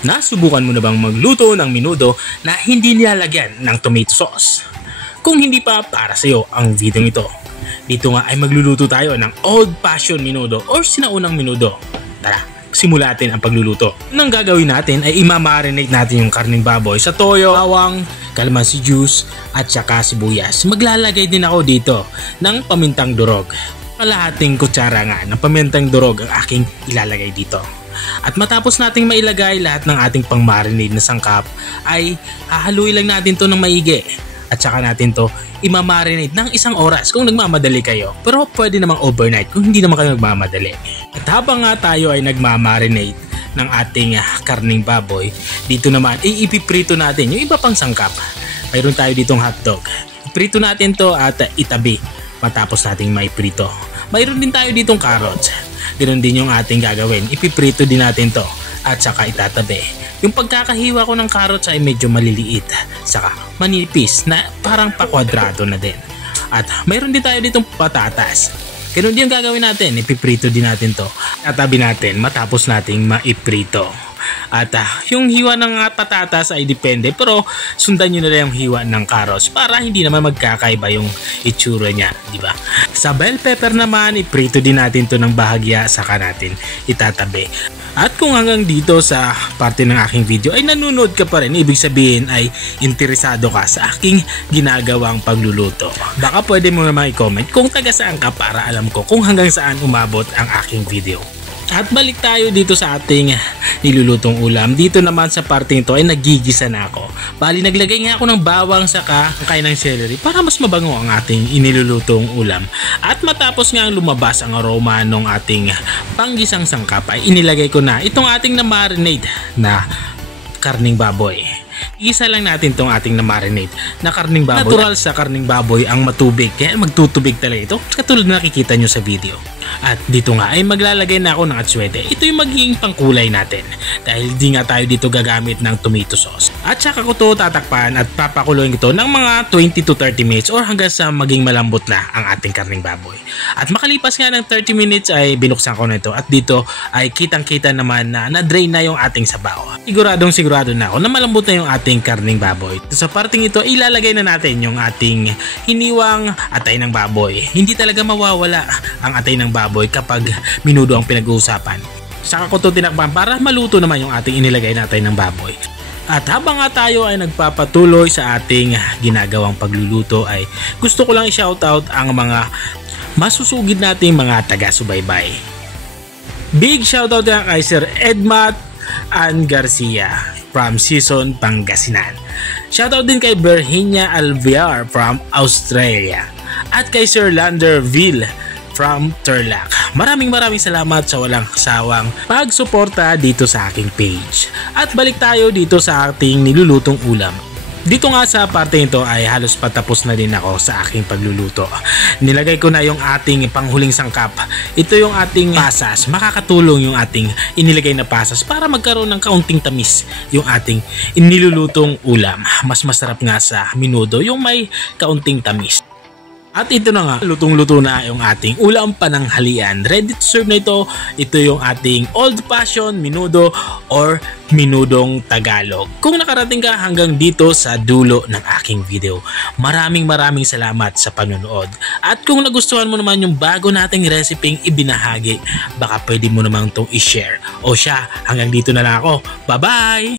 Nasubukan mo na bang magluto ng menudo na hindi nilalagyan ng tomato sauce? Kung hindi pa, para sa iyo ang video ito. Dito nga ay magluluto tayo ng old fashioned menudo or sinaunang menudo. Tara, simulatin ang pagluluto. Ang gagawin natin ay imamarinate natin yung karneng baboy sa toyo, bawang, calamansi juice at saka sibuyas. Maglalagay din ako dito ng pamintang durog. Kalahating kutsara nga ng pamintang durog ang aking ilalagay dito. At matapos nating mailagay lahat ng ating pang-marinade na sangkap ay hahaluin lang natin to ng maigi. At saka natin to imamarinate ng 1 oras kung nagmamadali kayo. Pero pwede namang overnight kung hindi naman kayo nagmamadali. At habang nga tayo ay nagmamarinate ng ating karning baboy, dito naman ipiprito natin yung iba pang sangkap. Mayroon tayo ditong hotdog. Iprito natin to at itabi matapos nating maiprito. Mayroon din tayo ditong carrots. Ganoon din yung ating gagawin. Ipiprito din natin to at saka itatabi. Yung pagkakahiwa ko ng carrots ay medyo maliliit, saka manipis na parang pakwadrado na din. At mayroon din tayo ditong patatas. Ganoon din yung gagawin natin. Ipiprito din natin to. Tatabi natin matapos nating maiprito. At yung hiwa ng patatas ay depende, pero sundan nyo na lang yung hiwa ng carrots para hindi naman magkakaiba yung itsura niya, di ba? Sa bell pepper naman, iprito din natin to ng bahagya, saka natin itatabi. At kung hanggang dito sa parte ng aking video ay nanonood ka pa rin, ibig sabihin ay interesado ka sa aking ginagawang pagluluto. Baka pwede mo naman i-comment kung taga saan ka para alam ko kung hanggang saan umabot ang aking video. At balik tayo dito sa ating nilulutong ulam. Dito naman sa parte nito ay nagigisa na ako. Bali naglagay nga ako ng bawang saka kain ng celery para mas mabango ang ating inilulutong ulam. At matapos nga lumabas ang aroma ng ating panggisang sangkap ay inilagay ko na itong ating na-marinate na karning baboy. Isa lang natin tong ating na-marinate na karning baboy. Natural sa karning baboy ang matubig, kaya magtutubig talaga ito katulad na nakikita nyo sa video. At dito nga ay maglalagay na ako ng atswete. Ito yung magiging pangkulay natin dahil di nga tayo dito gagamit ng tomato sauce. At saka ko to tatakpan at papakuloyin ito ng mga 20 to 30 minutes or hanggang sa maging malambot na ang ating karning baboy. At makalipas nga ng 30 minutes ay binuksan ko na ito at dito ay kitang-kita naman na na-drain na yung ating sabaw. Sigurado na ako na malambot na yung ating karning baboy. Sa parting ito ilalagay na natin yung ating hiniwang atay ng baboy. Hindi talaga mawawala ang atay ng baboy kapag menudo ang pinag-uusapan. Saka ko ito tinakpan para maluto naman yung ating inilagay na atay ng baboy. At habang nga tayo ay nagpapatuloy sa ating ginagawang pagluluto ay gusto ko lang i-shoutout ang mga masusugid nating mga taga-subaybay. Big shoutout nga kay Sir Edmat Ann Garcia from Sison, Pangasinan. Shoutout din kay Virginia Alviar from Australia. At kay Sir Landerville from Turlac. Maraming salamat sa walang sawang pagsuporta dito sa aking page. At balik tayo dito sa ating nilulutong ulam. Dito nga sa parte nito ay halos patapos na din ako sa aking pagluluto. Nilagay ko na yung ating panghuling sangkap. Ito yung ating pasas. Makakatulong yung ating inilagay na pasas para magkaroon ng kaunting tamis yung ating inilulutong ulam. Mas masarap nga sa menudo yung may kaunting tamis. At ito na nga, lutong-luto na yung ating ulam pananghalian. Ready to serve na ito. Ito yung ating old fashioned menudo or menudong Tagalog. Kung nakarating ka hanggang dito sa dulo ng aking video, maraming salamat sa panonood. At kung nagustuhan mo naman yung bago nating reseping ibinahagi, baka pwede mo naman itong i-share. O siya, hanggang dito na lang ako. Bye-bye!